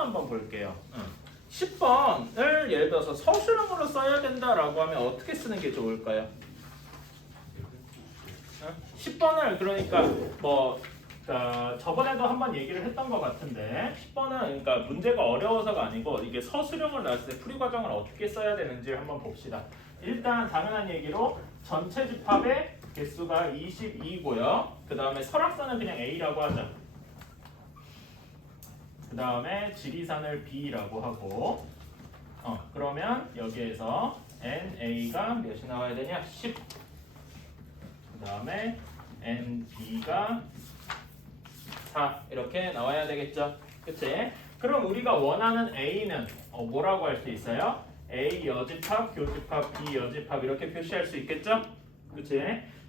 한번 볼게요. 10번을 예를 들어서 서술형으로 써야 된다라고 하면 어떻게 쓰는 게 좋을까요? 10번을 그러니까 뭐 저번에도 한번 얘기를 했던 것 같은데 10번은 그러니까 문제가 어려워서가 아니고 이게 서술형을 나왔을 때 풀이 과정을 어떻게 써야 되는지 한번 봅시다. 일단 당연한 얘기로 전체 집합의 개수가 22고요. 그 다음에 설악산은 그냥 A라고 하자. 그 다음에 지리산을 B라고 하고 그러면 여기에서 NA가 몇이 나와야 되냐? 10. 그 다음에 NB가 4 이렇게 나와야 되겠죠. 그치? 그럼 우리가 원하는 A는 뭐라고 할 수 있어요? A 여집합, 교집합, B 여집합 이렇게 표시할 수 있겠죠? 그치?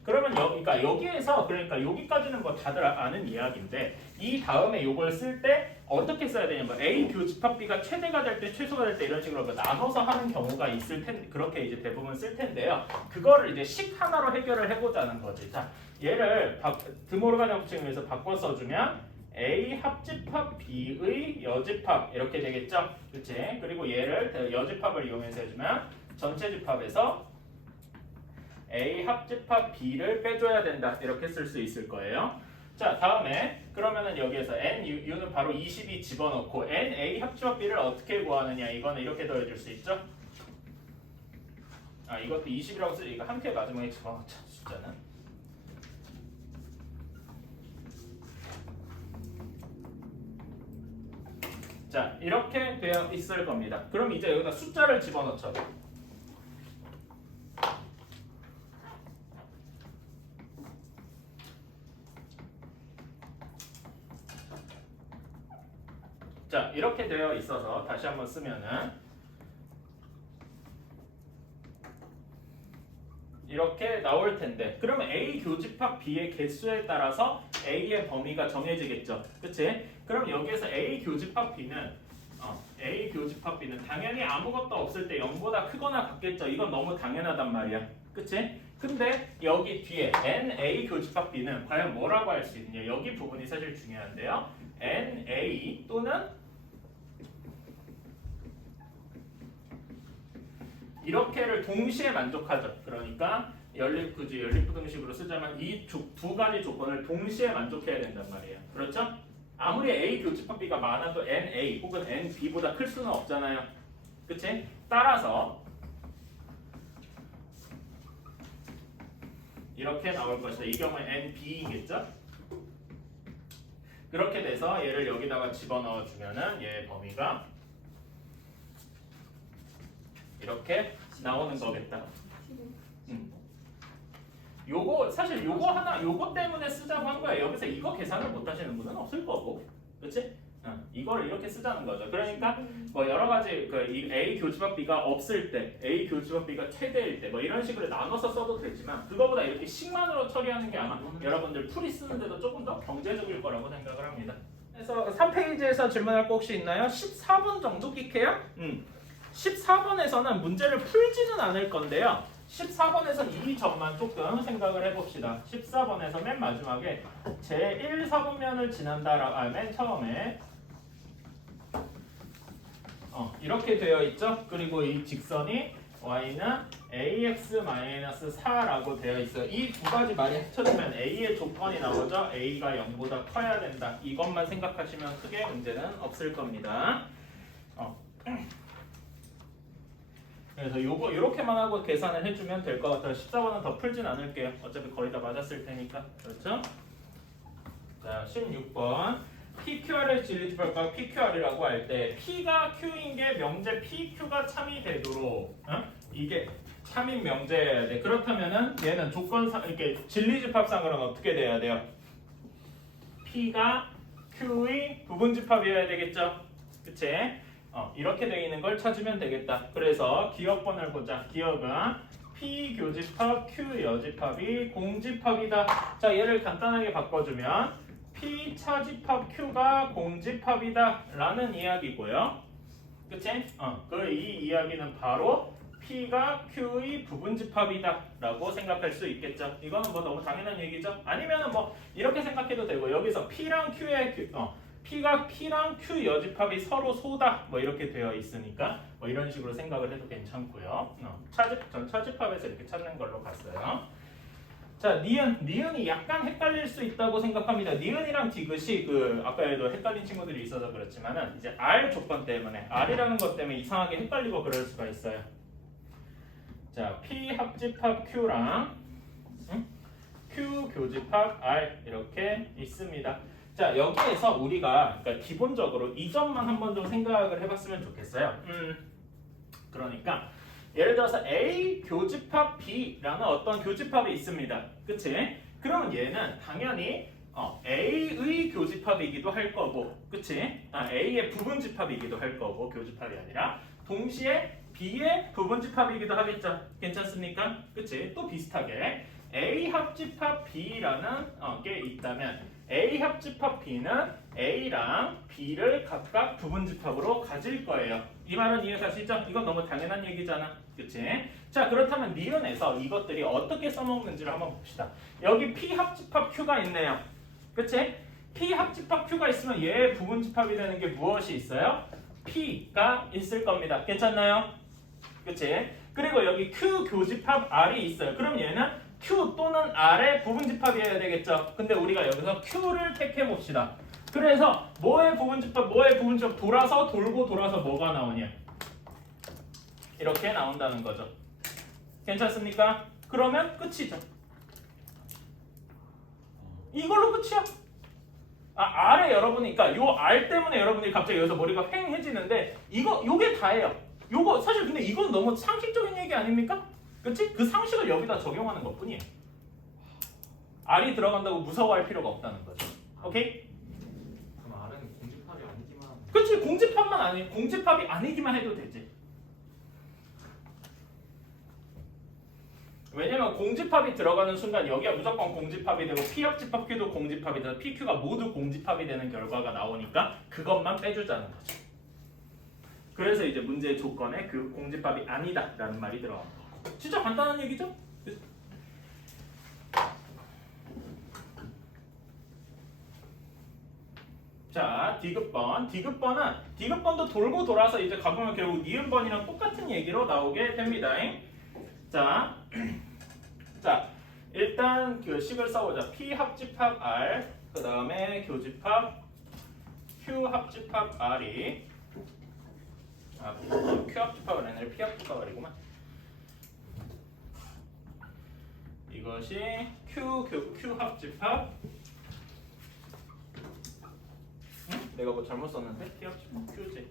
그러면 여기에서 그러니까 여기까지는 뭐 다들 아는 이야기인데 이 다음에 이걸 쓸 때 어떻게 써야 되냐면 A 교집합 B가 최대가 될 때 최소가 될 때 이런 식으로 나눠서 하는 경우가 있을 텐데 그렇게 이제 대부분 쓸 텐데요. 그거를 이제 식 하나로 해결을 해보자는 거지. 자, 얘를 드모르간 법칙에서 바꿔 써주면 A 합집합 B의 여집합 이렇게 되겠죠. 그치? 그리고 얘를 여집합을 이용해서 해주면 전체 집합에서 A 합집합 B를 빼줘야 된다 이렇게 쓸 수 있을 거예요. 자, 다음에 그러면은 여기에서 NU는 바로 22 집어넣고 NA 합집합 B를 어떻게 구하느냐 이거는 이렇게 더해줄 수 있죠. 이것도 20이라고 쓰지. 이거 함께 마지막에 집어넣자 숫자는. 자, 이렇게 되어 있을 겁니다. 그럼 이제 여기다 숫자를 집어넣죠. 자, 이렇게 되어 있어서 다시 한번 쓰면은 이렇게 나올 텐데 그러면 A 교집합 B의 개수에 따라서 A의 범위가 정해지겠죠. 그치? 그럼 여기에서 A 교집합 B는 당연히 아무것도 없을 때 0보다 크거나 같겠죠. 이건 너무 당연하단 말이야. 그치? 근데 여기 뒤에 NA 교집합 B는 과연 뭐라고 할 수 있느냐. 여기 부분이 사실 중요한데요. NA 또는 이렇게를 동시에 만족하죠. 그러니까 연립부등식으로 쓰자면 이 두 가지 조건을 동시에 만족해야 된단 말이에요. 그렇죠? 아무리 A 교집합 B가 많아도 NA 혹은 NB보다 클 수는 없잖아요. 그치? 따라서 이렇게 나올 것이다. 이 경우에 NB이겠죠? 그렇게 돼서 얘를 여기다가 집어넣어 주면은 얘의 범위가 이렇게 나오는 거겠다. 요거 사실 요거 때문에 쓰자고 한 거야. 여기서 이거 계산을 못 하시는 분은 없을 거고, 그렇지? 이걸 이렇게 쓰자는 거죠. 그러니까 뭐 여러 가지 이 A 교집합 B가 없을 때, A 교집합 B가 최대일 때, 뭐 이런 식으로 나눠서 써도 되지만 그거보다 이렇게 식만으로 처리하는 게 아마 여러분들 풀이 쓰는데도 조금 더 경제적일 거라고 생각을 합니다. 그래서 3페이지에서 질문할 거 혹시 있나요? 14번 정도 끽해요? 14번에서는 문제를 풀지는 않을 건데요. 14번에서 이 점만 조금 생각을 해봅시다. 14번에서 맨 마지막에 제1서분면을 지난다. 맨 처음에 이렇게 되어 있죠. 그리고 이 직선이 y는 ax-4라고 되어 있어요. 이 두 가지 많이 합쳐지면 a의 조건이 나오죠. a가 0보다 커야 된다. 이것만 생각하시면 크게 문제는 없을 겁니다. 그래서 요거 이렇게만 하고 계산을 해주면 될 것 같아요. 14번은 더 풀진 않을게요. 어차피 거의 다 맞았을 테니까. 그렇죠? 자, 16번 PQR의 진리집합과 PQR이라고 할 때 P가 Q인 게 명제 PQ가 참이 되도록 이게 참인 명제여야 돼. 그렇다면은 얘는 조건상 이렇게 진리집합상으로는 어떻게 돼야 돼요? P가 Q의 부분집합이어야 되겠죠? 그치? 이렇게 되어 있는 걸 찾으면 되겠다. 그래서 기억번을 보자. 기억은 P 교집합 Q 여집합이 공집합이다. 자, 얘를 간단하게 바꿔주면 P 차집합 Q가 공집합이다 라는 이야기고요. 그치? 이 이야기는 바로 P가 Q의 부분집합이다 라고 생각할 수 있겠죠. 이거는 뭐 너무 당연한 얘기죠. 아니면은 뭐 이렇게 생각해도 되고 여기서 P랑 Q의 P가 P랑 Q 여집합이 서로 소다 뭐 이렇게 되어 있으니까 뭐 이런 식으로 생각을 해도 괜찮고요. 전 차집합에서 이렇게 찾는 걸로 갔어요. 자, 니은이 약간 헷갈릴 수 있다고 생각합니다. 니은이랑 디귿이 아까에도 헷갈린 친구들이 있어서 그렇지만은 이제 R 조건 때문에 R이라는 것 때문에 이상하게 헷갈리고 그럴 수가 있어요. 자, P 합집합 Q랑 Q 교집합 R 이렇게 있습니다. 자, 여기에서 우리가 그러니까 기본적으로 이 점만 한번 좀 생각을 해봤으면 좋겠어요. 그러니까 예를 들어서 A 교집합 B라는 어떤 교집합이 있습니다. 그치? 그러면 얘는 당연히 A의 교집합이기도 할 거고, 그치? A의 부분집합이기도 할 거고, 교집합이 아니라 동시에 B의 부분집합이기도 하겠죠. 괜찮습니까? 그치? 또 비슷하게 A 합집합 B라는 게 있다면 A 합집합 B는 A랑 B를 각각 부분집합으로 가질 거예요. 이 말은 이해가시죠? 이건 너무 당연한 얘기잖아. 그치? 자, 그렇다면 니은에서 이것들이 어떻게 써먹는지를 한번 봅시다. 여기 P 합집합 Q가 있네요. 그치? P 합집합 Q가 있으면 얘의 부분집합이 되는 게 무엇이 있어요? P가 있을 겁니다. 괜찮나요? 그치? 그리고 여기 Q 교집합 R이 있어요. 그럼 얘는 Q 또는 R의 부분집합이어야 되겠죠. 근데 우리가 여기서 Q를 택해 봅시다. 그래서 뭐의 부분집합 돌아서 돌고 돌아서 뭐가 나오냐? 이렇게 나온다는 거죠. 괜찮습니까? 그러면 끝이죠. 이걸로 끝이야. R에 여러분이, 그러니까 요 R 때문에 여러분들이 갑자기 여기서 머리가 휑해지는데 요게 다예요. 요거 사실 근데 이건 너무 상식적인 얘기 아닙니까? 그치? 그 상식을 여기다 적용하는 것 뿐이에요. R이 들어간다고 무서워할 필요가 없다는 거죠. 오케이? 그럼 R은 공집합이 아니지만. 그치? 공집합이 아니기만 해도 되지. 왜냐면 공집합이 들어가는 순간 여기가 무조건 공집합이 되고 P합집합 Q도 공집합이 돼서 PQ가 모두 공집합이 되는 결과가 나오니까 그것만 빼주자는 거죠. 그래서 이제 문제의 조건에 그 공집합이 아니다 라는 말이 들어간 거고. 진짜 간단한 얘기죠? 자, 디귿번도 돌고 돌아서 이제 가보면 결국 니은번이랑 똑같은 얘기로 나오게 됩니다. 자, 일단 그 식을 써보자. P 합집합 R, 그 다음에 교집합 Q 합집합 R이 Q 합집합은 아니라 P 합집합 R이구만. 이것이 Q 합집합. 내가 뭐 잘못 썼는데? P 합집합 Q지.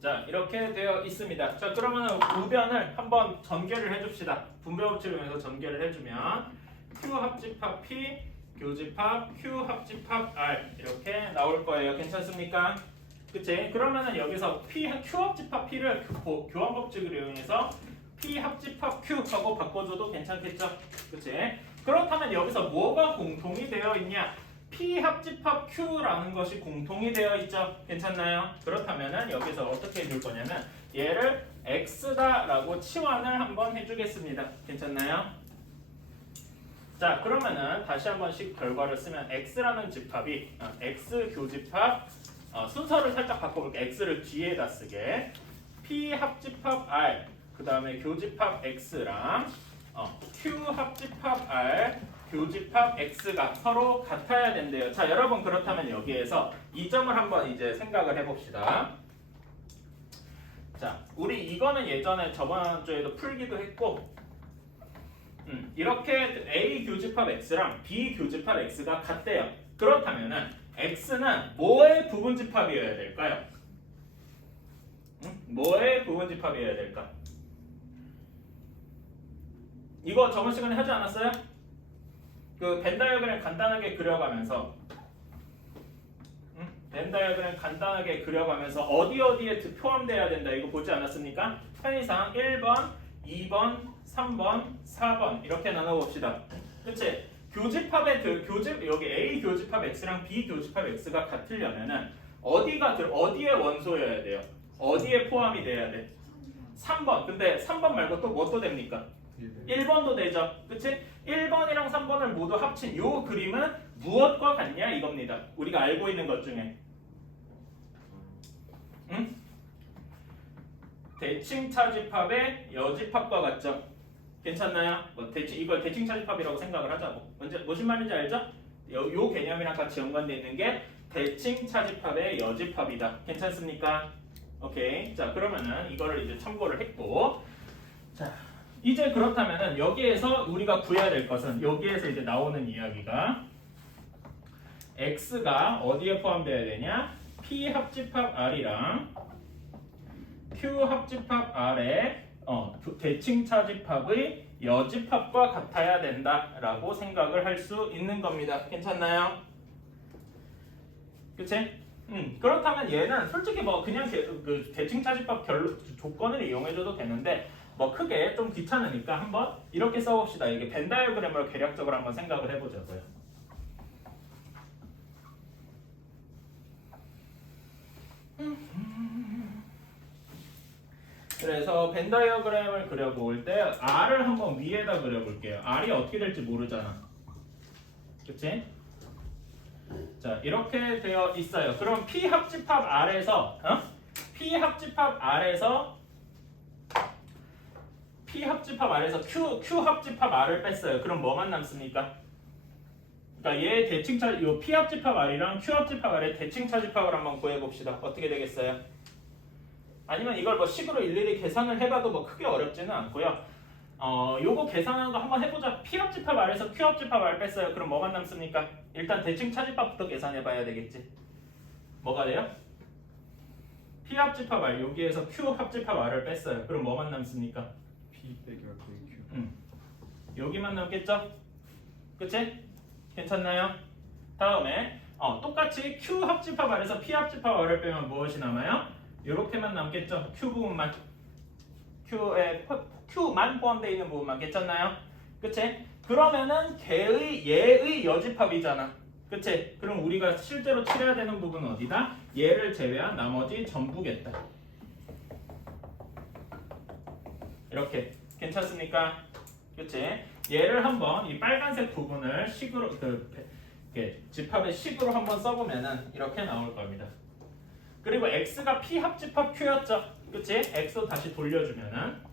자, 이렇게 되어 있습니다. 자, 그러면 우변을 한번 전개를 해줍시다. 분배 법칙을 이용해서 전개를 해주면 Q 합집합 P, 교집합 Q 합집합 R 이렇게 나올 거예요. 괜찮습니까? 그치? 그러면은 여기서 Q 합집합 P를 교환 법칙을 이용해서 P 합집합 Q 하고 바꿔줘도 괜찮겠죠? 그치? 그렇다면 여기서 뭐가 공통이 되어 있냐? P 합집합 Q라는 것이 공통이 되어 있죠. 괜찮나요? 그렇다면은 여기서 어떻게 해줄 거냐면 얘를 X다라고 치환을 한번 해주겠습니다. 괜찮나요? 자, 그러면은 다시 한 번씩 결과를 쓰면 X라는 집합이 X 교집합 순서를 살짝 바꿔볼게요. X를 뒤에다 쓰게 P 합집합 R 그 다음에 교집합 X랑 Q 합집합 R 교집합 X가 서로 같아야 된대요. 자, 여러분 그렇다면 여기에서 이 점을 한번 이제 생각을 해봅시다. 자, 우리 이거는 예전에 저번 주에도 풀기도 했고 이렇게 A 교집합 X랑 B 교집합 X가 같대요. 그렇다면은 X는 뭐의 부분집합이어야 될까요? 뭐의 부분집합이어야 될까? 이거 저번 시간에 하지 않았어요? 그 벤 다이어그램 간단하게 그려가면서 어디에 포함돼야 된다 이거 보지 않았습니까? 편의상 1번, 2번, 3번, 4번 이렇게 나눠봅시다. 그치? 여기 A 교집합 X랑 B 교집합 X가 같으려면은 어디에 원소여야 돼요? 어디에 포함이 돼야 돼? 3번. 근데 3번 말고 또 뭐 또 됩니까? 1번도 되죠. 그치? 1번이랑 3번을 모두 합친 이 그림은 무엇과 같냐 이겁니다. 우리가 알고 있는 것 중에. 응? 대칭 차집합의 여집합과 같죠? 괜찮나요? 이걸 대칭 차집합이라고 생각을 하자고. 무슨 말인지 알죠? 요 개념이랑 같이 연관되어 있는 게 대칭 차집합의 여집합이다. 괜찮습니까? 오케이. 자, 그러면은 이거를 이제 참고를 했고, 자, 이제 그렇다면은 여기에서 우리가 구해야 될 것은 여기에서 이제 나오는 이야기가 x가 어디에 포함되어야 되냐? p 합집합 r이랑 q 합집합 r의 대칭 차집합의 여집합과 같아야 된다라고 생각을 할 수 있는 겁니다. 괜찮나요? 그치? 그렇다면 얘는 솔직히 뭐 그냥 그 대칭 차집합 조건을 이용해줘도 되는데 뭐 크게 좀 귀찮으니까 한번 이렇게 써봅시다. 이게 벤 다이어그램으로 계략적으로 한번 생각을 해보자고요. 그래서 벤 다이어그램을 그려볼 때 R을 한번 위에다 그려볼게요. R이 어떻게 될지 모르잖아. 그치? 자, 이렇게 되어 있어요. 그럼 P 합집합 R에서 P 합집합 R에서 Q 합집합 R을 뺐어요. 그럼 뭐만 남습니까? 그러니까 얘 대칭 차, 요 P 합집합 R이랑 Q 합집합 R의 대칭 차집합을 한번 구해봅시다. 어떻게 되겠어요? 아니면 이걸 뭐 식으로 일일이 계산을 해봐도 뭐 크게 어렵지는 않고요. 요거 계산하는 거 한번 해보자. P 합집합 R에서 Q 합집합 R 뺐어요. 그럼 뭐만 남습니까? 일단 대칭 차집합부터 계산해봐야 되겠지. 뭐가 돼요? P 합집합 R 여기에서 Q 합집합 R을 뺐어요. 그럼 뭐만 남습니까? P 빼기 R 빼기 Q. 여기만 남겠죠? 그치? 괜찮나요? 다음에 똑같이 Q 합집합 R에서 P 합집합 R을 빼면 무엇이 남아요? 이렇게만 남겠죠? Q 부분만. Q만 포함되어 있는 부분만. 괜찮나요? 그치? 그러면은 얘의 여집합이잖아. 그치? 그럼 우리가 실제로 칠해야 되는 부분은 어디다? 얘를 제외한 나머지 전부겠다. 이렇게. 괜찮습니까? 그치? 얘를 한번 이 빨간색 부분을 식으로 집합의 식으로 한번 써보면은 이렇게 나올 겁니다. 그리고 x가 p 합집합 q였죠. 그치? x 다시 돌려주면은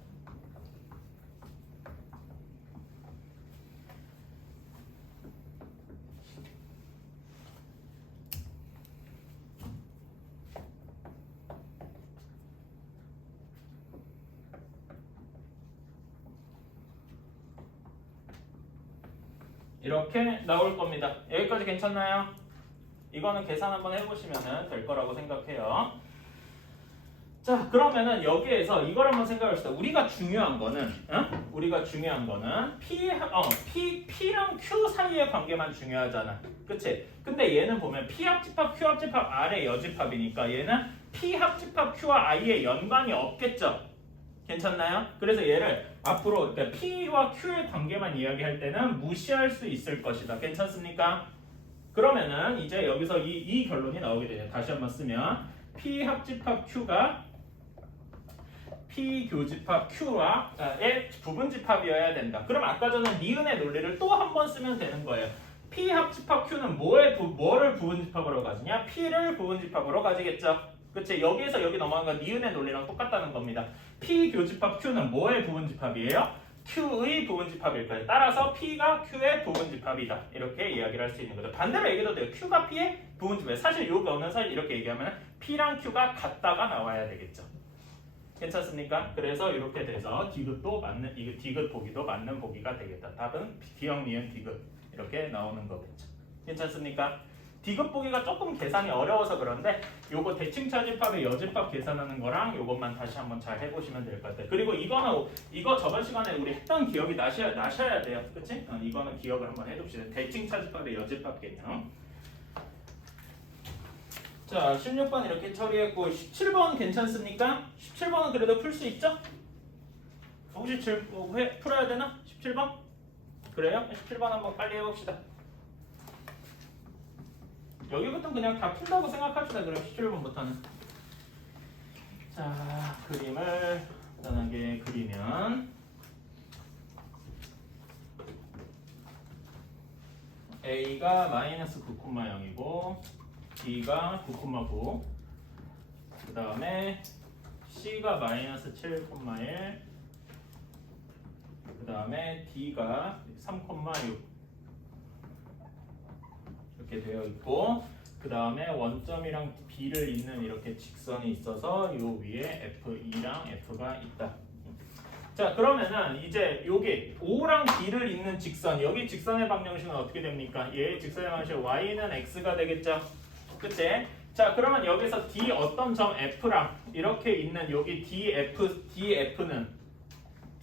이렇게 나올 겁니다. 여기까지 괜찮나요? 이거는 계산 한번 해보시면 될 거라고 생각해요. 자, 그러면은 여기에서 이걸 한번 생각합시다. 우리가 중요한 거는 P랑 Q 사이의 관계만 중요하잖아. 그치? 근데 얘는 보면 P 합집합, Q 합집합, R의 여집합이니까 얘는 P 합집합, Q와 I의 연관이 없겠죠? 괜찮나요? 그래서 얘를 앞으로 그러니까 P와 Q의 관계만 이야기할 때는 무시할 수 있을 것이다. 괜찮습니까? 그러면은 이제 여기서 이 결론이 나오게 되네요. 다시 한번 쓰면 P 합집합 Q가 P 교집합 Q와의 부분집합이어야 된다. 그럼 아까 전에 니은의 논리를 또 한 번 쓰면 되는 거예요. P 합집합 Q는 뭐를 부분집합으로 가지냐? P를 부분집합으로 가지겠죠. 그치? 여기에서 여기 넘어간 건 니은의 논리랑 똑같다는 겁니다. P 교집합 Q는 뭐의 부분집합이에요? Q의 부분집합일 거예요. 따라서 P가 Q의 부분집합이다. 이렇게 이야기를 할 수 있는 거죠. 반대로 얘기해도 돼요. Q가 P의 부분집합. 사실 요거는 사실 이렇게 얘기하면 P랑 Q가 같다가 나와야 되겠죠. 괜찮습니까? 그래서 이렇게 돼서 디귿도 맞는 이거 디귿 보기도 맞는 보기가 되겠다. 답은 D형 니은 디귿 이렇게 나오는 거겠죠. 괜찮습니까? 디귿 보기가 조금 계산이 어려워서 그런데 요거 대칭 차집합의 여집합 계산하는 거랑 요것만 다시 한번 잘 해보시면 될 것 같아요. 그리고 이거 저번 시간에 우리 했던 기억이 나셔야 돼요. 그치? 이거는 기억을 한번 해둡시다. 대칭 차집합의 여집합 개념. 자, 16번 이렇게 처리했고 17번 괜찮습니까? 17번은 그래도 풀 수 있죠? 혹시 풀어야 되나? 17번? 그래요? 17번 한번 빨리 해봅시다. 여기부터 그냥 다 푼다고 생각합시다. 그럼 17번부터는. 자, 그림을 간단하게 그리면 A가 마이너스 9,0이고 B가 9,9 그 다음에 C가 마이너스 7,1 그 다음에 D가 3,6 이렇게 되어 있고 그 다음에 원점이랑 B를 잇는 이렇게 직선이 있어서 요 위에 F2랑 F가 있다. 자 그러면은 이제 요게 O랑 B를 잇는 직선 여기 직선의 방정식은 어떻게 됩니까? 얘 직선의 방정식 Y는 X가 되겠죠? 그치? 자 그러면 여기서 D 어떤 점 F랑 이렇게 있는 여기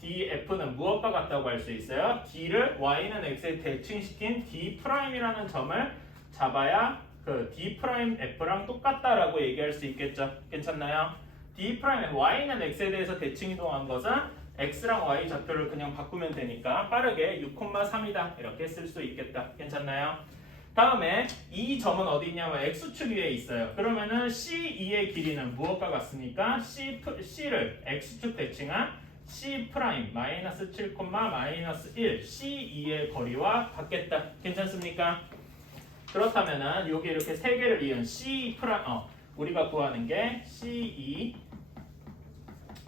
DF는 무엇과 같다고 할 수 있어요? D를 Y는 X에 대칭시킨 D'이라는 점을 잡아야 그 D'F랑 똑같다라고 얘기할 수 있겠죠? 괜찮나요? D' Y는 X에 대해서 대칭 이동한 것은 X랑 Y 좌표를 그냥 바꾸면 되니까 빠르게 6,3이다 이렇게 쓸 수 있겠다. 괜찮나요? 다음에 이 점은 어디 있냐면 X축 위에 있어요. 그러면은 C2의 길이는 무엇과 같습니까? C를 X축 대칭한 C' 마이너스 7, 마이너스 1 C2의 거리와 같겠다. 괜찮습니까? 그렇다면은 여기 이렇게 세 개를 이은 C' 우리가 구하는 게 C2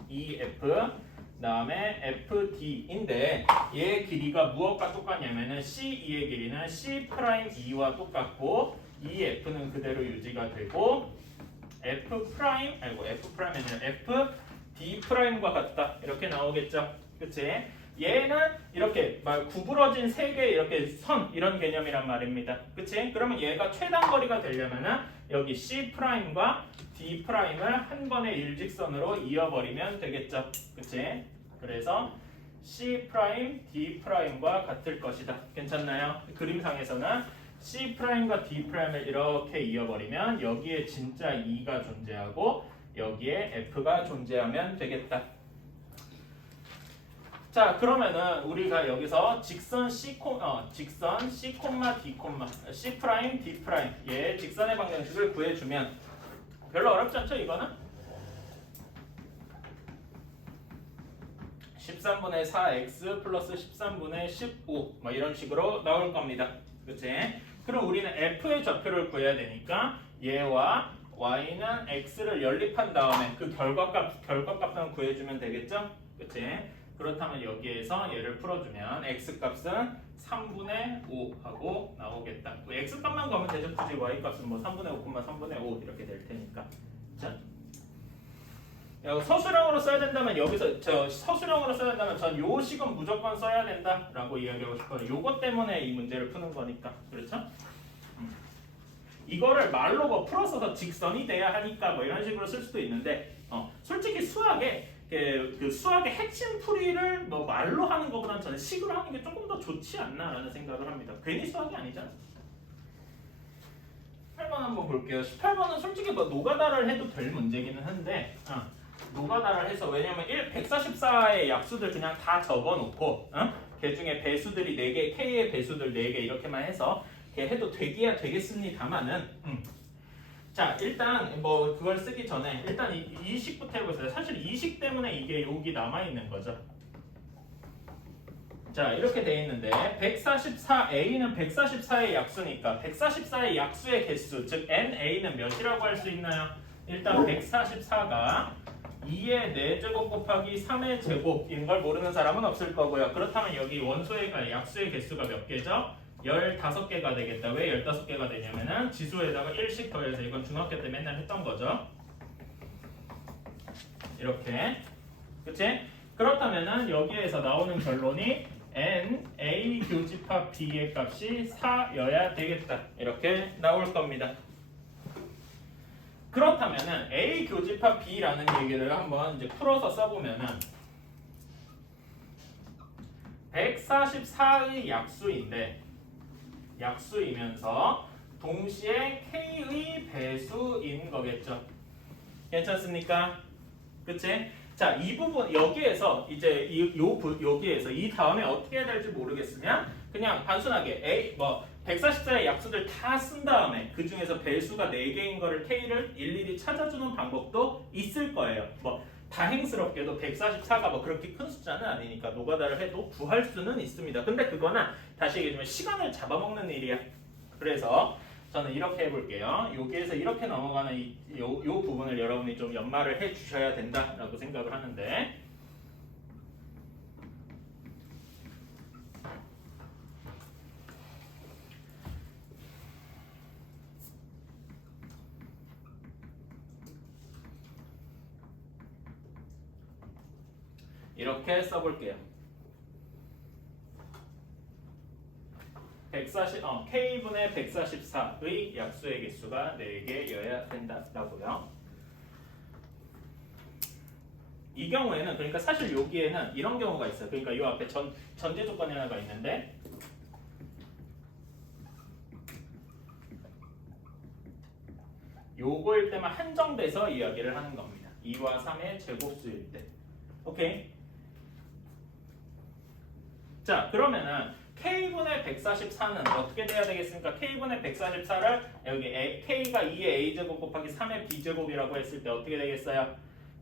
EF 다음에 FD인데 얘의 길이가 무엇과 똑같냐면은 C2의 길이는 C'2와 똑같고 EF는 그대로 유지가 되고 F'이 아니라 FD'과 같다 이렇게 나오겠죠. 그치? 얘는 이렇게 막 구부러진 세 개 이렇게 선 이런 개념이란 말입니다. 그치? 그러면 얘가 최단 거리가 되려면은 여기 C'과 D'을 한 번의 일직선으로 이어버리면 되겠죠. 그치? 그래서 C', D'과 같을 것이다. 괜찮나요? 그림상에서는 C'과 D'를 이렇게 이어버리면 여기에 진짜 E가 존재하고 여기에 F가 존재하면 되겠다. 자 그러면은 우리가 여기서 직선 C, D, C', D' 얘 직선의 방정식을 구해주면 별로 어렵지 않죠 이거는? 13분의 4x 플러스 13분의 15 뭐 이런 식으로 나올 겁니다. 그치? 그럼 우리는 f의 좌표를 구해야 되니까 얘와 y는 x를 연립한 다음에 그 결과값만 구해주면 되겠죠? 그치? 그렇다면 여기에서 얘를 풀어주면 x값은 3분의 5 하고 나오겠다. x값만 구하면 되죠. 굳이 y값은 뭐 3분의 5, 3분의 5 이렇게 될 테니까. 자. 서술형으로 써야 된다면 여기서 서술형으로 써야 된다면 전 요 식은 무조건 써야 된다라고 이야기하고 싶어요. 요것 때문에 이 문제를 푸는 거니까. 그렇죠? 이거를 말로 뭐 풀어서 직선이 돼야 하니까 뭐 이런 식으로 쓸 수도 있는데 솔직히 수학의 핵심 풀이를 뭐 말로 하는 것보다는 저는 식으로 하는 게 조금 더 좋지 않나라는 생각을 합니다. 괜히 수학이 아니잖아. 18번 한번 볼게요. 18번은 솔직히 뭐 노가다를 해도 될 문제기는 한데 노가다를 해서 왜냐면 144의 약수들 그냥 다 적어놓고 걔 중에 배수들이 4개, K의 배수들 4개 이렇게만 해서 걔 해도 되기야 되겠습니다만은 자 일단 뭐 그걸 쓰기 전에 일단 이 식부터 해보세요. 사실 이 식 때문에 이게 여기 남아있는 거죠. 자 이렇게 돼 있는데 144a는 144의 약수니까 144의 약수의 개수 즉 na는 몇이라고 할 수 있나요? 일단 144가 2의 4제곱 곱하기 3의 제곱인 걸 모르는 사람은 없을 거고요. 그렇다면 여기 약수의 개수가 몇 개죠? 15개가 되겠다. 왜 15개가 되냐면은 지수에다가 1씩 더해서 이건 중학교 때 맨날 했던 거죠. 이렇게. 그치? 그렇다면은 여기에서 나오는 결론이 n, a 교집합 b의 값이 4여야 되겠다. 이렇게 나올 겁니다. 그렇다면은 A 교집합 B라는 얘기를 한번 이제 풀어서 써보면은 144의 약수이면서 동시에 K의 배수인 거겠죠. 괜찮습니까? 그치? 자, 이 부분 여기에서 이제 여기에서 이 다음에 어떻게 해야 될지 모르겠으면 그냥 단순하게 144의 약수들 다 쓴 다음에 그 중에서 배수가 4개인 거를 K를 일일이 찾아주는 방법도 있을 거예요. 다행스럽게도 144가 뭐 그렇게 큰 숫자는 아니니까 노가다를 해도 구할 수는 있습니다. 근데 그거는 다시 얘기하지만 시간을 잡아먹는 일이야. 그래서 저는 이렇게 해볼게요. 여기에서 이렇게 넘어가는 요 부분을 여러분이 좀 연마를 해 주셔야 된다라고 생각을 하는데, 이렇게 써볼게요. K분의 144의 약수의 개수가 4개여야 된다라고요. 이 경우에는 그러니까 사실 여기에는 이런 경우가 있어요. 그러니까 이 앞에 전제 조건이 하나가 있는데, 요거일 때만 한정돼서 이야기를 하는 겁니다. 2와 3의 제곱수일 때. 오케이? 자, 그러면은 K분의 144는 어떻게 돼야 되겠습니까? K분의 144를 여기 K가 2의 A제곱 곱하기 3의 B제곱이라고 했을 때 어떻게 되겠어요?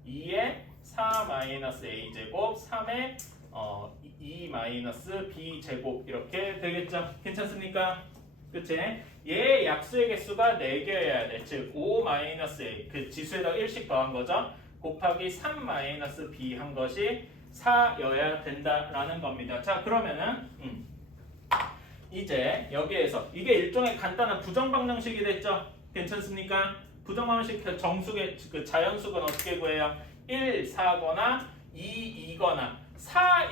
2의 4-A제곱 3의 2-B제곱 이렇게 되겠죠? 괜찮습니까? 그치? 얘의 약수의 개수가 4개여야 돼. 즉 5-A 그 지수에다가 1씩 더한 거죠. 곱하기 3-B 한 것이 4여야 된다라는 겁니다. 자, 그러면은 이제 여기에서 이게 일종의 간단한 부정방정식이 됐죠? 괜찮습니까? 부정방정식 그 정수의 그 자연수는 어떻게 구해요? 1, 4거나 2, 2거나 4,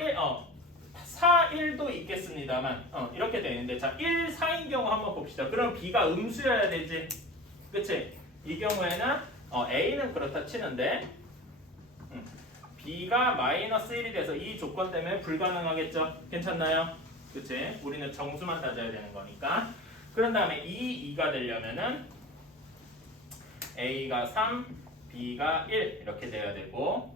1도 있겠습니다만 이렇게 되는데, 자 1, 4인 경우 한번 봅시다. 그럼 B가 음수여야 되지. 그치? 이 경우에는 A는 그렇다 치는데 B가 -1이 돼서 이 조건 때문에 불가능하겠죠? 괜찮나요? 그치? 우리는 정수만 따져야 되는 거니까. 그런 다음에 2, 2가 되려면은 A가 3, B가 1 이렇게 돼야 되고,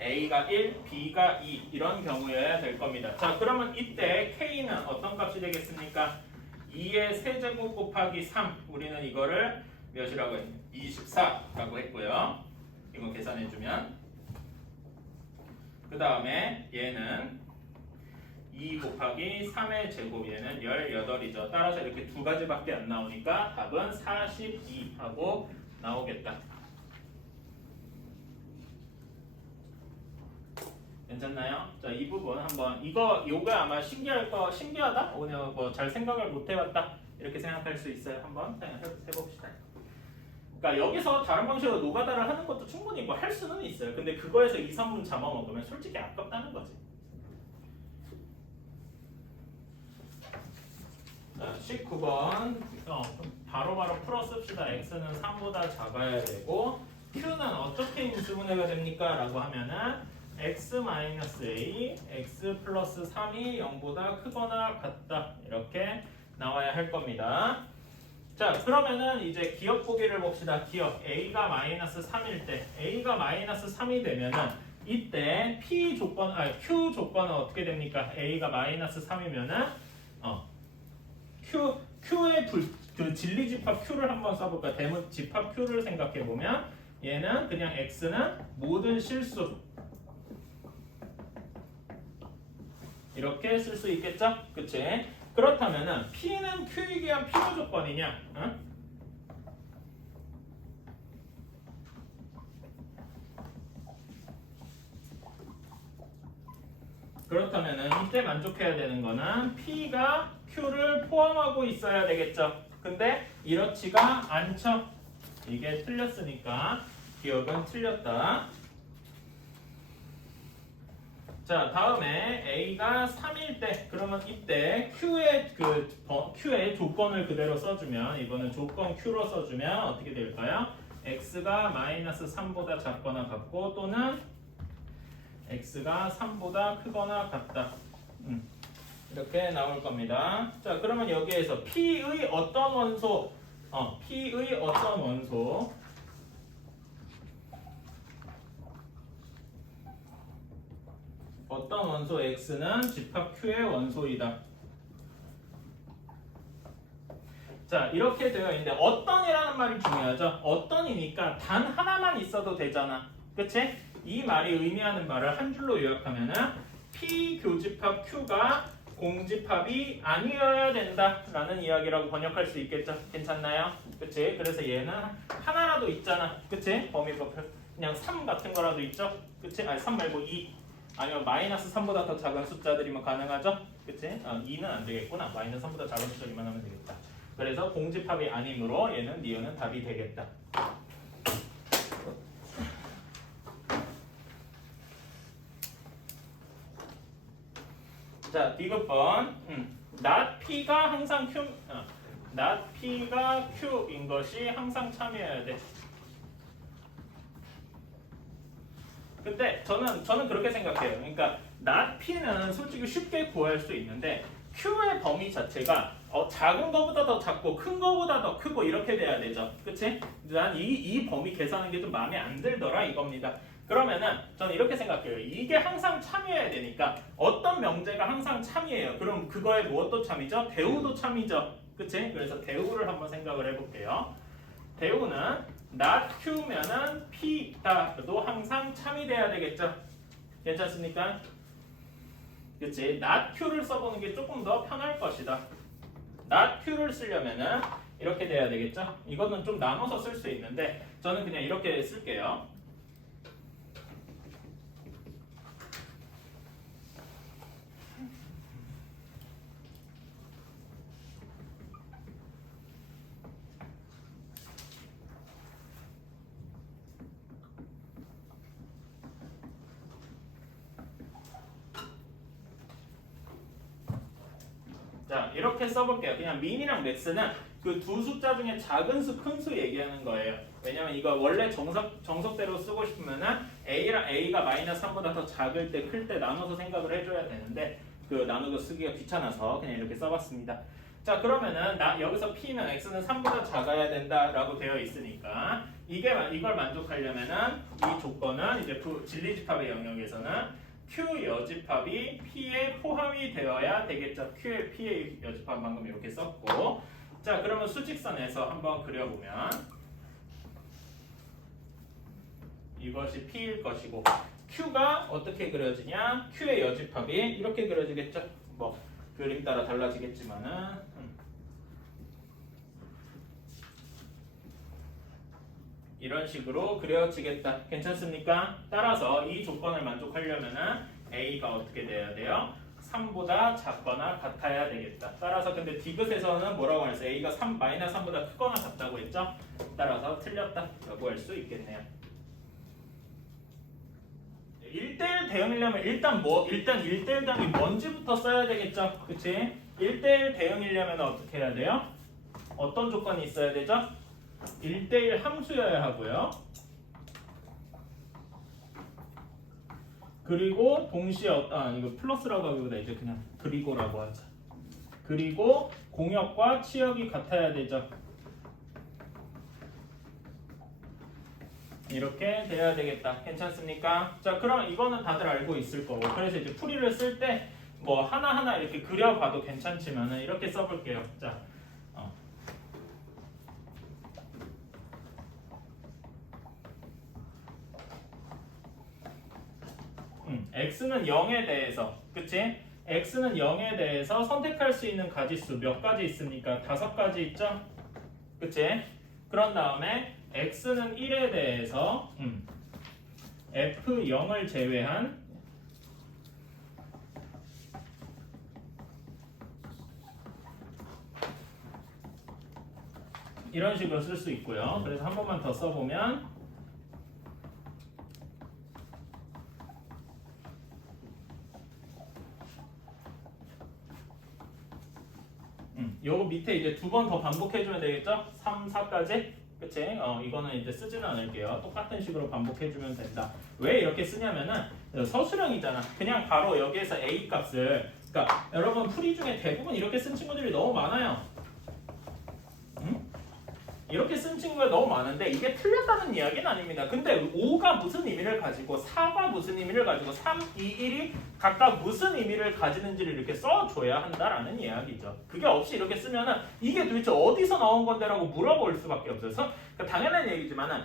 A가 1, B가 2 이런 경우여야 될 겁니다. 자, 그러면 이때 K는 어떤 값이 되겠습니까? 2의 세제곱 곱하기 3, 우리는 이거를 몇이라고 했냐? 24라고 했고요. 이거 계산해주면 그 다음에 얘는 2 곱하기 3의 제곱, 얘는 18이죠. 따라서 이렇게 두 가지밖에 안 나오니까 답은 42하고 나오겠다. 괜찮나요? 자, 이 부분 한번 요거 아마 신기하다? 오늘 뭐 잘 생각을 못 해봤다 이렇게 생각할 수 있어요. 한번 해봅시다. 그러니까 여기서 다른 방식으로 노가다를 하는 것도 충분히 뭐 할 수는 있어요. 근데 그거에서 2, 3분 잡아먹으면 솔직히 아깝다는 거지. 자, 19번 바로바로 풀어 씁시다. x는 3보다 작아야 되고 q는 어떻게 인수분해가 됩니까? 라고 하면은 x-a, x 플러스 3이 0보다 크거나 같다 이렇게 나와야 할 겁니다. 자, 그러면은 이제 기억 보기를 봅시다. 기억 a가 -3일 때, a가 -3이 되면은 이때 q 조건은 어떻게 됩니까? a가 -3이면은 q의 그 진리 집합 q를 한번 써볼까? 대문 집합 q를 생각해 보면 얘는 그냥 x는 모든 실수 이렇게 쓸 수 있겠죠? 그치? 그렇다면은 P는 Q에 대한 필요 조건이냐? 응? 그렇다면은 이때 만족해야 되는 거는 P가 Q를 포함하고 있어야 되겠죠? 근데 이렇지가 않죠? 이게 틀렸으니까 기억은 틀렸다. 자, 다음에 A가 3일 때, 그러면 이때 Q의 조건을 그대로 써주면, 이거는 조건 Q로 써주면 어떻게 될까요? X가 -3보다 작거나 같고 또는 X가 3보다 크거나 같다. 이렇게 나올 겁니다. 자, 그러면 여기에서 P의 어떤 원소, 어떤 원소 X는 집합 Q의 원소이다. 자, 이렇게 되어 있는데 어떤이라는 말이 중요하죠. 어떤이니까 단 하나만 있어도 되잖아. 그치? 이 말이 의미하는 바를 한 줄로 요약하면은 P 교집합 Q가 공집합이 아니어야 된다라는 이야기라고 번역할 수 있겠죠. 괜찮나요? 그치? 그래서 얘는 하나라도 있잖아. 그치? 범위 버프 그냥 3 같은 거라도 있죠. 그치? 아니 3 말고 2 아니면 마이너스 3보다 더 작은 숫자들이면 가능하죠. 그치? 2는 안 되겠구나. 마이너스 3보다 작은 숫자기만 하면 되겠다. 그래서 공집합이 아니므로 얘는 니은은 답이 되겠다. 자, 디귿번. not P가 항상 Q, not P가 Q인 것이 항상 참여해야 돼. 근데 저는 그렇게 생각해요. 그러니까 not P는 솔직히 쉽게 구할 수 있는데 Q의 범위 자체가 작은 거보다 더 작고 큰 거보다 더 크고 이렇게 돼야 되죠. 그치? 난 이 범위 계산하는 게 좀 마음에 안 들더라 이겁니다. 그러면은 저는 이렇게 생각해요. 이게 항상 참여해야 되니까 어떤 명제가 항상 참여해요. 그럼 그거에 무엇도 참이죠? 대우도 참이죠. 그치? 그래서 대우를 한번 생각을 해볼게요. 대우는 not Q면은 P도 항상 참이 돼야 되겠죠. 괜찮습니까? 그치? not Q를 써보는 게 조금 더 편할 것이다. not Q를 쓰려면은 이렇게 돼야 되겠죠? 이거는 좀 나눠서 쓸 수 있는데 저는 그냥 이렇게 쓸게요. 자, 이렇게 써볼게요. 그냥 민이랑 맥스는 그 두 숫자 중에 작은 수, 큰 수 얘기하는 거예요. 왜냐면 이거 원래 정석대로 쓰고 싶으면은 A랑 A가 마이너스 3보다 더 작을 때, 클 때 나눠서 생각을 해줘야 되는데 그 나누고 쓰기가 귀찮아서 그냥 이렇게 써봤습니다. 자, 그러면은 여기서 P는 X는 3보다 작아야 된다라고 되어 있으니까 이걸 만족하려면은 이 조건은 이제 진리집합의 영역에서는 Q 여집합이 P에 포함이 되어야 되겠죠. Q의 P의 여집합 방금 이렇게 썼고, 자 그러면 수직선에서 한번 그려보면 이것이 P일 것이고 Q가 어떻게 그려지냐? Q의 여집합이 이렇게 그려지겠죠. 뭐 그림 따라 달라지겠지만은 이런 식으로 그려지겠다. 괜찮습니까? 따라서 이 조건을 만족하려면은 A가 어떻게 돼야 돼요? 3보다 작거나 같아야 되겠다. 따라서 근데 디귿에서는 뭐라고 했어요? A가 3, 마이너스 3보다 크거나 같다고 했죠? 따라서 틀렸다라고 할 수 있겠네요. 1대1 대응이려면 일단 1대1 대응이 뭔지부터 써야 되겠죠? 그치? 1대1 대응이려면 어떻게 해야 돼요? 어떤 조건이 있어야 되죠? 1대1 함수여야 하고요. 그리고 동시에 이거 플러스라고 하기보다 이제 그냥 그리고라고 하자. 그리고 공역과 치역이 같아야 되죠. 이렇게 돼야 되겠다. 괜찮습니까? 자, 그럼 이거는 다들 알고 있을 거고. 그래서 이제 풀이를 쓸 때 뭐 하나하나 이렇게 그려봐도 괜찮지만은 이렇게 써볼게요. 자, x는 0에 대해서, 그치? x는 0에 대해서 선택할 수 있는 가지수 몇 가지 있습니까? 5가지 있죠? 그치? 그런 다음에 x는 1에 대해서 f0을 제외한 이런 식으로 쓸 수 있고요. 그래서 한 번만 더 써보면 요거 밑에 이제 2번 더 반복해주면 되겠죠? 3, 4까지? 그치? 이거는 이제 쓰지는 않을게요. 똑같은 식으로 반복해주면 된다. 왜 이렇게 쓰냐면은 서술형이잖아. 그냥 바로 여기에서 A 값을, 그러니까 여러분 풀이 중에 대부분 이렇게 쓴 친구들이 너무 많아요. 이렇게 쓴 친구가 너무 많은데 이게 틀렸다는 이야기는 아닙니다. 근데 5가 무슨 의미를 가지고 4가 무슨 의미를 가지고 3, 2, 1이 각각 무슨 의미를 가지는지를 이렇게 써줘야 한다라는 이야기죠. 그게 없이 이렇게 쓰면은 이게 도대체 어디서 나온 건데라고 물어볼 수밖에 없어서 그러니까 당연한 얘기지만은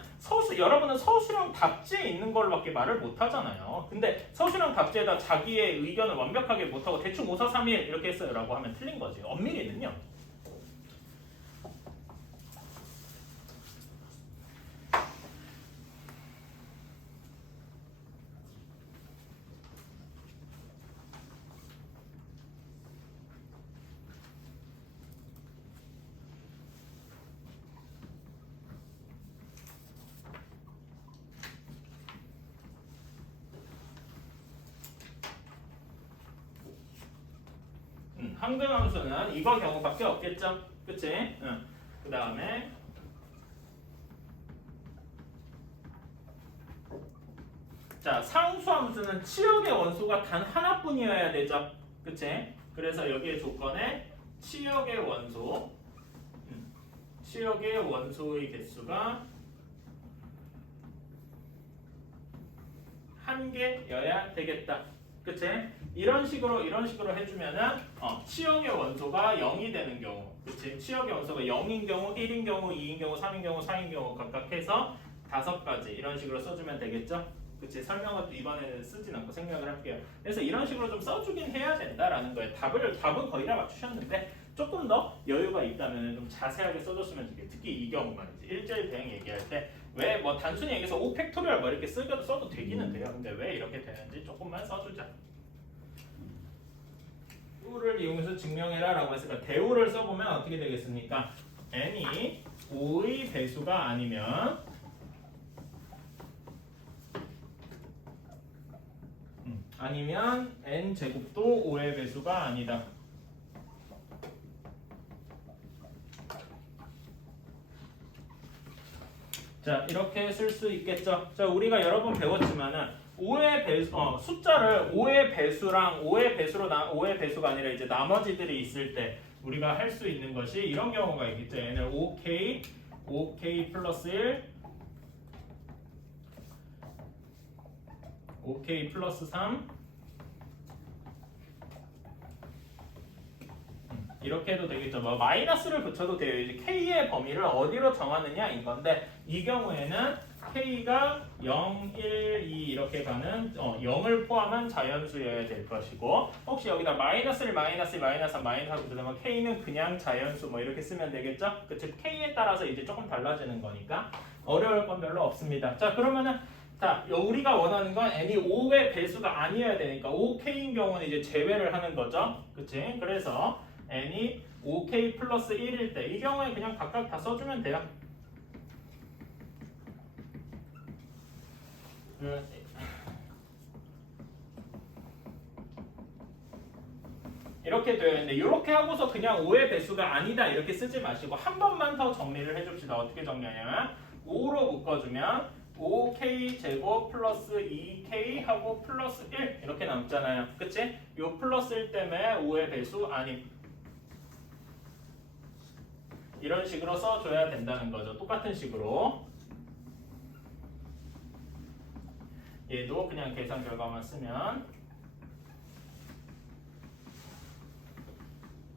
여러분은 서술형 답지에 있는 걸로밖에 말을 못 하잖아요. 근데 서술형 답지에다 자기의 의견을 완벽하게 못하고 대충 5, 4, 3, 1 이렇게 했어요라고 하면 틀린 거지. 엄밀히는요. 항등함수는 이거 경우밖에 없겠죠? 그치? 응. 그 다음에 자, 상수함수는 치역의 원소가 단 하나뿐이어야 되죠? 그치? 그래서 여기에 조건에 치역의 원소 치역의 원소의 개수가 한 개여야 되겠다. 그치? 이런 식으로 해주면은 치역의 원소가 0이 되는 경우, 그치? 치역의 원소가 0인 경우, 1인 경우, 2인 경우, 3인 경우, 4인 경우 각각 해서 5가지 이런 식으로 써주면 되겠죠? 그치? 설명은 이번에는 쓰진 않고 생각을 할게요. 그래서 이런 식으로 좀 써주긴 해야 된다라는 거예요. 답은 거의 다 맞추셨는데 조금 더 여유가 있다면 좀 자세하게 써줬으면 좋겠어요. 특히 이 경우 말이지. 일제일 배행 얘기할 때 왜 뭐 단순히 여기서 5팩토리얼 뭐 이렇게 써도 되기는 돼요. 근데 왜 이렇게 되는지 조금만 써주자. 대우를 이용해서 증명해라 라고 했으니까 대우를 써보면 어떻게 되겠습니까? n이 5의 배수가 아니면 n제곱도 5의 배수가 아니다. 자, 이렇게 쓸 수 있겠죠. 자, 우리가 여러 번 배웠지만은 5의 배수, 숫자를 5의 배수랑 5의 배수가 아니라 이제 나머지들이 있을 때 우리가 할 수 있는 것이 이런 경우가 있겠죠. 얘는 5k 플러스 1, 5k 플러스 3 이렇게 해도 되겠죠. 뭐 마이너스를 붙여도 돼요. 이제 k의 범위를 어디로 정하느냐인 건데 이 경우에는 k가 0, 1, 2 이렇게 가는 0을 포함한 자연수여야 될 것이고 혹시 여기다 마이너스를 마이너스 붙으면 k는 그냥 자연수 뭐 이렇게 쓰면 되겠죠? 그치? k에 따라서 이제 조금 달라지는 거니까 어려울 건 별로 없습니다. 자, 그러면은 자, 우리가 원하는 건 n이 5의 배수가 아니어야 되니까 5k인 경우는 이제 제외를 하는 거죠. 그치? 그래서 n이 5k 플러스 1일 때 이 경우에 그냥 각각 다 써주면 돼요. 이렇게 되어 있는데 이렇게 하고서 그냥 5의 배수가 아니다 이렇게 쓰지 마시고 한 번만 더 정리를 해줍시다. 어떻게 정리하냐면 5로 묶어주면 5k 제곱 플러스 2k 하고 플러스 1 이렇게 남잖아요. 그치? 요 플러스 1 때문에 5의 배수 아님 이런 식으로 써줘야 된다는 거죠. 똑같은 식으로 얘도 그냥 계산 결과만 쓰면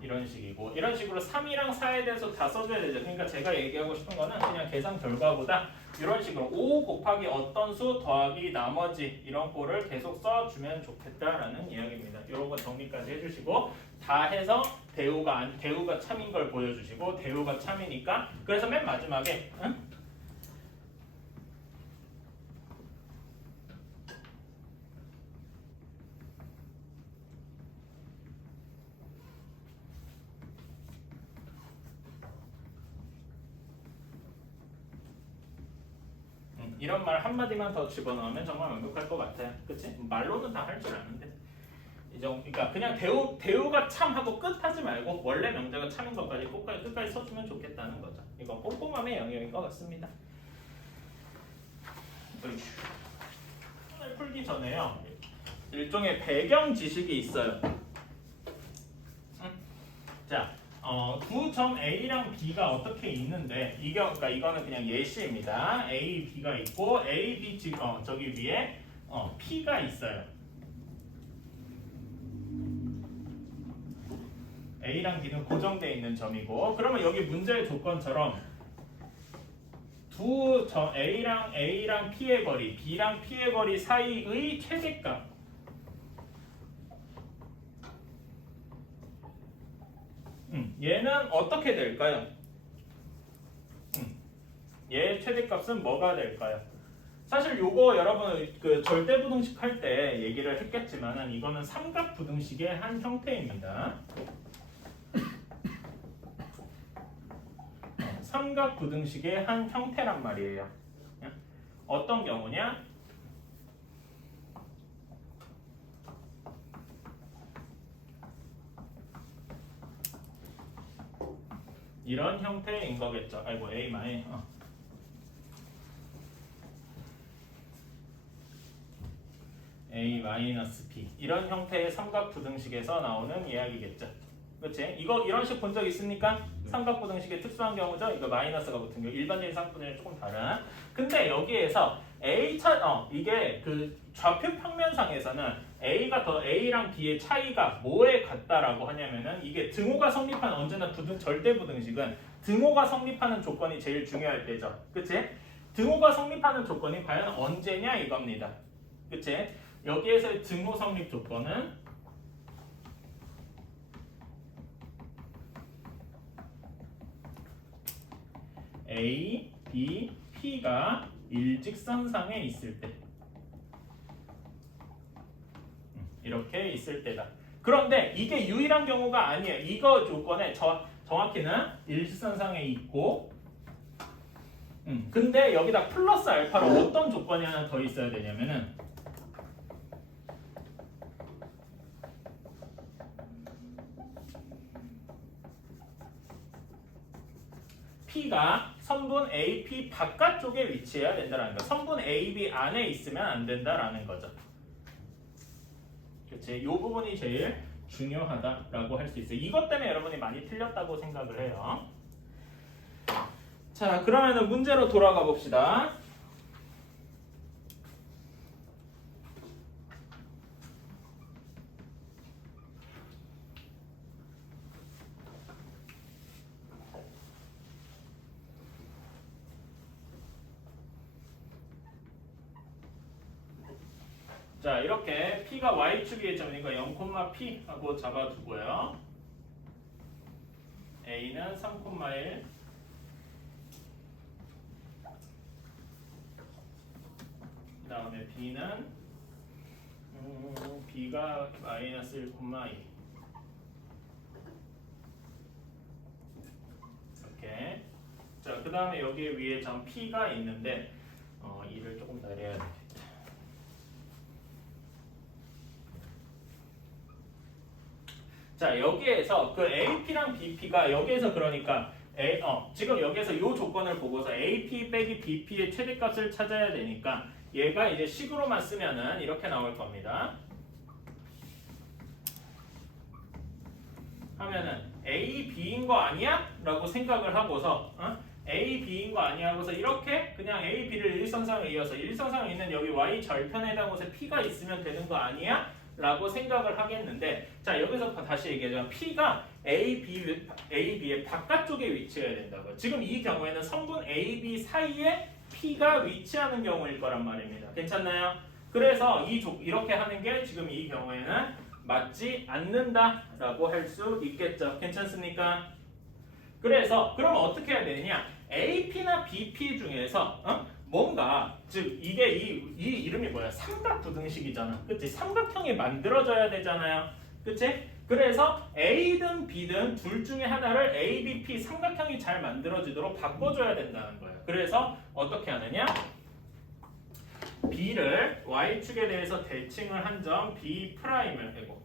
이런 식이고 이런 식으로 3이랑 4에 대해서 다 써줘야 되죠. 그러니까 제가 얘기하고 싶은 거는 그냥 계산 결과보다 이런 식으로 5 곱하기 어떤 수 더하기 나머지 이런 꼴을 계속 써주면 좋겠다라는 이야기입니다. 이런 거 정리까지 해주시고 다 해서 대우가 참인 걸 보여주시고 대우가 참이니까 그래서 맨 마지막에 이런 말 한마디만 더 집어넣으면 정말 완벽할 것 같아요. 그치? 말로는 다 할 줄 아는데 그러니까 그냥 대우가 참하고 끝하지 말고 원래 명제가 참인 것까지 끝까지 써주면 좋겠다는 거죠. 이거 꼼꼼함의 영역인 것 같습니다. 오늘 풀기 전에요. 일종의 배경 지식이 있어요. 자, 두 점 A랑 B가 어떻게 있는데 그러니까 이거는 그냥 예시입니다. A, B가 있고 A, B 저기 위에 P가 있어요. A랑 B는 고정되어 있는 점이고 그러면 여기 문제의 조건처럼 두 점 A랑 P의 거리, B랑 P의 거리 사이의 최대값 얘는 어떻게 될까요? 얘의 최대값은 뭐가 될까요? 사실 요거 여러분 그 절대부등식 할 때 얘기를 했겠지만은 이거는 삼각부등식의 한 형태입니다. 삼각부등식의 한 형태란 말이에요. 어떤 경우냐? 이런 형태인 거겠죠. 아이고 A 마이. A-B 이런 형태의 삼각부등식에서 나오는 이야기겠죠. 그렇지? 이거 이런 식 본 적 있습니까? 삼각부등식의 특수한 경우죠. 이거 마이너스가 붙은 경우 일반적인 삼각부등식이 조금 다른. 근데 여기에서 이게 그 좌표 평면상에서는 A가 더 A랑 B의 차이가 뭐에 같다라고 하냐면은 이게 등호가 성립하는 언제나 절대부등식은 등호가 성립하는 조건이 제일 중요할 때죠. 그치? 등호가 성립하는 조건이 과연 언제냐 이겁니다. 그치? 여기에서의 등호 성립 조건은 A, B, P가 일직선상에 있을 때 이렇게 있을 때다. 그런데 이게 유일한 경우가 아니에요. 이거 조건에 정확히는 일직선상에 있고 근데 여기다 플러스 알파로 어떤 조건이 하나 더 있어야 되냐면은 P가 선분 AP 바깥쪽에 위치해야 된다는 거. 선분 AB 안에 있으면 안 된다라는 거죠. 그치? 이 부분이 제일 중요하다라고 할 수 있어요. 이것 때문에 여러분이 많이 틀렸다고 생각을 해요. 자, 그러면은 문제로 돌아가 봅시다. 자, 이렇게 P가 Y축의 점이니까 0,P 하고 잡아두고요. A는 3,1 그 다음에 B는 B가 마이너스 1,2 이렇게. 자, 그 다음에 여기 위에 점 P가 있는데 2를 조금 내려야 되겠다. 자, 여기에서 그 AP랑 BP가 여기에서 그러니까 지금 여기에서 이 조건을 보고서 AP 빼기 BP의 최대값을 찾아야 되니까 얘가 이제 식으로만 쓰면은 이렇게 나올 겁니다. 하면은 A, B인 거 아니야? 라고 생각을 하고서 A, B인 거 아니야? 하고서 이렇게 그냥 A, B를 일선상에 이어서 일선상에 있는 여기 Y 절편에 해당 곳에 P가 있으면 되는 거 아니야? 라고 생각을 하겠는데 자 여기서 다시 얘기하자면 P가 AB의 바깥쪽에 위치해야 된다고요. 지금 이 경우에는 성분 AB 사이에 P가 위치하는 경우일 거란 말입니다. 괜찮나요? 그래서 이렇게 하는 게 지금 이 경우에는 맞지 않는다라고 할 수 있겠죠. 괜찮습니까? 그래서 그러면 어떻게 해야 되느냐? AP나 BP 중에서 뭔가 즉 이게 이 이름이 뭐야? 삼각부등식이잖아. 그치? 삼각형이 만들어져야 되잖아요. 그치? 그래서 A든 B든 둘 중에 하나를 A, B, P 삼각형이 잘 만들어지도록 바꿔줘야 된다는 거예요. 그래서 어떻게 하느냐? B를 Y축에 대해서 대칭을 한 점 B'을 빼고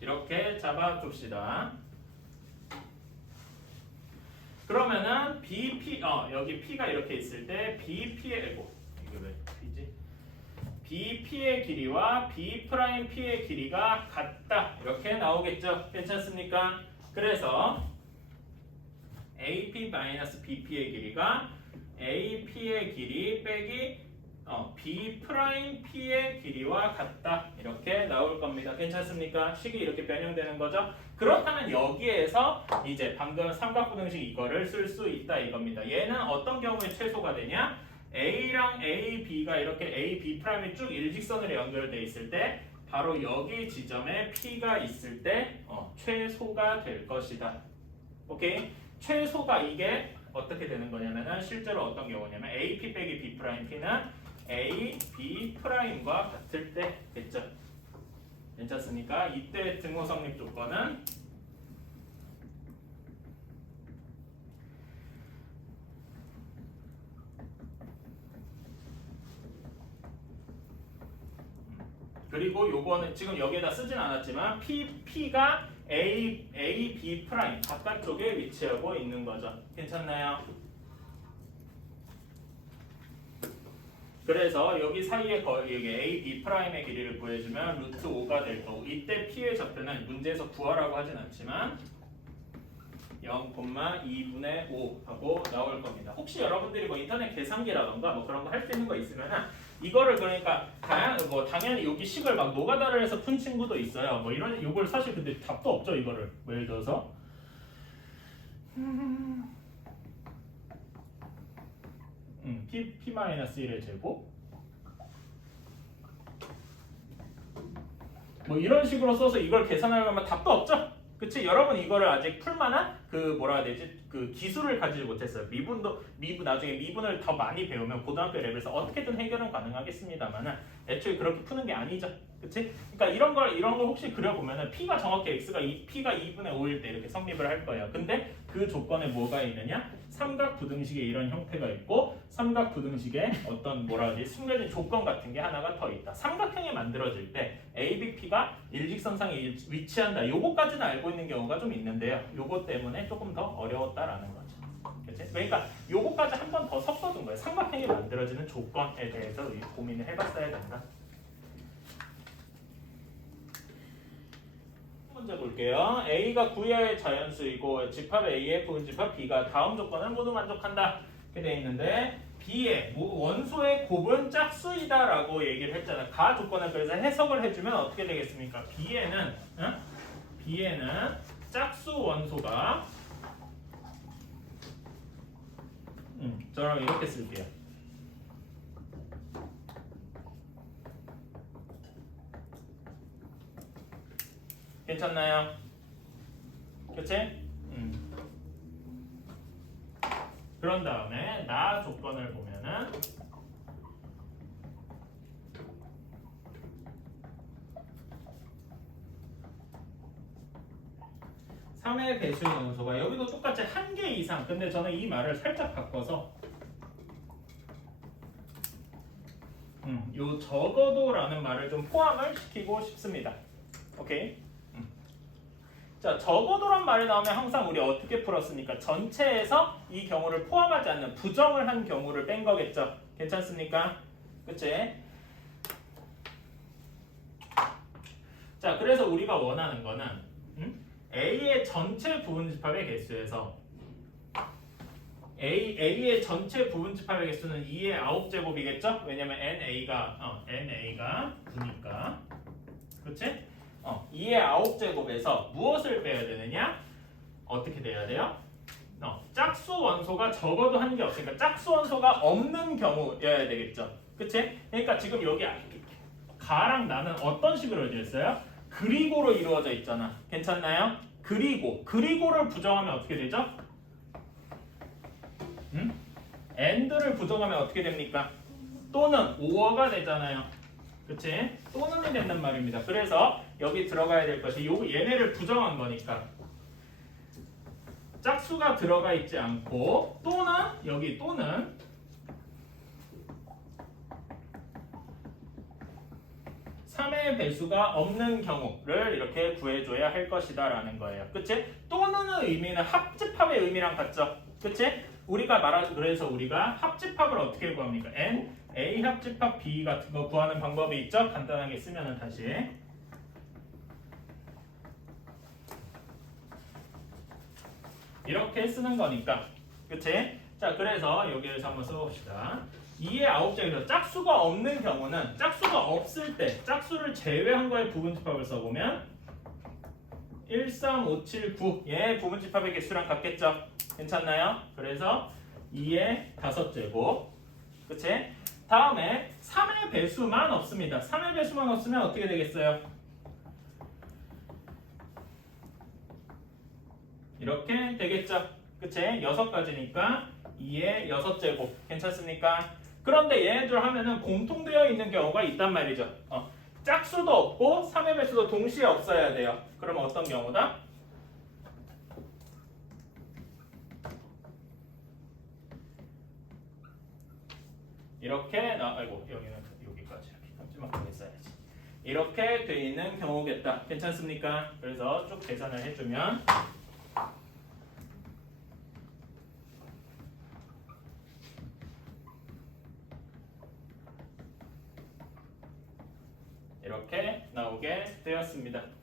이렇게 잡아줍시다. 그러면은 BP 여기 P가 이렇게 있을 때 BP의 이게 왜 P지? BP의 길이와 B'P의 길이가 같다. 이렇게 나오겠죠. 괜찮습니까? 그래서 AP-BP의 길이가 AP의 길이 빼기 B'P의 길이와 같다. 이렇게 나올 겁니다. 괜찮습니까? 식이 이렇게 변형되는 거죠. 그렇다면 여기에서 이제 방금 삼각부등식 이거를 쓸 수 있다 이겁니다. 얘는 어떤 경우에 최소가 되냐? A랑 A, B가 이렇게 A, B'이 쭉 일직선으로 연결돼 있을 때 바로 여기 지점에 P가 있을 때 최소가 될 것이다. 오케이? 최소가 이게 어떻게 되는 거냐면은 실제로 어떤 경우냐면 AP 빼기 B'P는 A, B'과 같을 때겠죠. 괜찮습니까? 이때 등호 성립 조건은 그리고 요거는 지금 여기에다 쓰진 않았지만 P가 A, B' 바깥쪽에 위치하고 있는 거죠. 괜찮나요? 그래서 여기 사이에 여기 A, B'의 길이를 구해주면 루트 5가 될 거고 이때 P의 좌표는 문제에서 구하라고 하진 않지만 0,2분의 5 하고 나올 겁니다. 혹시 여러분들이 뭐 인터넷 계산기라던가 뭐 그런 거 할 수 있는 거 있으면은 이거를 그러니까 당연히 여기 식을 막 노가다를 해서 푼 친구도 있어요. 뭐 이런 요걸 사실 근데 답도 없죠 이거를. 뭐 예를 들어서 P-1의 제곱 뭐 이런 식으로 써서 이걸 계산하려면 답도 없죠. 그치? 여러분 이거를 아직 풀만한 그 뭐라 해야 되지? 그 기술을 가지지 못했어요. 나중에 미분을 더 많이 배우면 고등학교 레벨에서 어떻게든 해결은 가능하겠습니다만은 애초에 그렇게 푸는 게 아니죠. 그치? 그러니까 이런 걸 혹시 그려보면은 P가 정확히 P가 2분의 5일 때 이렇게 성립을 할 거예요. 근데 그 조건에 뭐가 있느냐? 삼각부등식의 이런 형태가 있고 삼각부등식의 어떤 뭐라 하지? 숨겨진 조건 같은 게 하나가 더 있다. 삼각형이 만들어질 때 ABP가 일직선상에 위치한다. 요거까지는 알고 있는 경우가 좀 있는데요. 요거 때문에 조금 더 어려웠다라는 거죠. 그치? 그러니까 요거까지 한 번 더 섞어둔 거예요. 삼각형이 만들어지는 조건에 대해서 고민을 해봤어야 된다. 문제 볼게요. A가 구야의 자연수이고 집합 A의 부분집합 B가 다음 조건을 모두 만족한다. 이렇게 돼 있는데 B의 원소의 곱은 짝수이다라고 얘기를 했잖아. 가 조건을 그래서 해석을 해주면 어떻게 되겠습니까? B에는 짝수 원소가 저랑 이렇게 쓸게요. 괜찮나요? 그치? 그런 다음에 나 조건을 보면은 3의 배수의 원소가 여기도 똑같이 한 개 이상. 근데 저는 이 말을 살짝 바꿔서 요 적어도라는 말을 좀 포함을 시키고 싶습니다. 오케이? 자, 적어도란 말이 나오면 항상 우리 어떻게 풀었습니까? 전체에서 이 경우를 포함하지 않는 부정을 한 경우를 뺀 거겠죠. 괜찮습니까? 그치? 자, 그래서 우리가 원하는 거는 A의 전체 부분집합의 개수에서 A의 전체 부분집합의 개수는 2의 9제곱이겠죠? 왜냐면 NA가 9니까. 그치? 2의 9제곱에서 무엇을 빼야 되느냐? 어떻게 돼야 돼요? 짝수 원소가 적어도 한 개 없으니까 짝수 원소가 없는 경우여야 되겠죠. 그치? 그러니까 지금 여기 가랑 나는 어떤 식으로 되어 있어요? 그리고로 이루어져 있잖아. 괜찮나요? 그리고를 부정하면 어떻게 되죠? and를 부정하면 어떻게 됩니까? 또는 오어가 되잖아요. 그치? 또는이 된단 말입니다. 그래서 여기 들어가야 될 것이 얘네를 부정한 거니까 짝수가 들어가 있지 않고 또는 여기 또는 (3의) 배수가 없는 경우를 이렇게 구해줘야 할 것이다 라는 거예요. 그치? 또는의 의미는 합집합의 의미랑 같죠? 그치? 우리가 그래서 우리가 합집합을 어떻게 구합니까? n A 합집합 B 같은 거 구하는 방법이 있죠? 간단하게 쓰면은 다시 이렇게 쓰는 거니까, 그치? 자, 그래서 여기에서 한번 써봅시다. 2의 9제곱에서 짝수가 없는 경우는, 짝수가 없을 때 짝수를 제외한 거에 부분집합을 써보면 1, 3, 5, 7, 9 얘 부분집합의 개수랑 같겠죠? 괜찮나요? 그래서 2의 5제곱, 그치? 다음에 3의 배수만 없습니다. 3의 배수만 없으면 어떻게 되겠어요? 이렇게 되겠죠? 그치? 6가지니까 2의 6제곱 괜찮습니까? 그런데 얘네들 하면은 공통되어 있는 경우가 있단 말이죠. 짝수도 없고 3의 배수도 동시에 없어야 돼요. 그러면 어떤 경우다? 이렇게 아이고 여기는 여기까지 이렇게 깜짝하게 써야지. 이렇게 돼 있는 경우겠다. 괜찮습니까? 그래서 쭉 계산을 해주면 이렇게 나오게 되었습니다.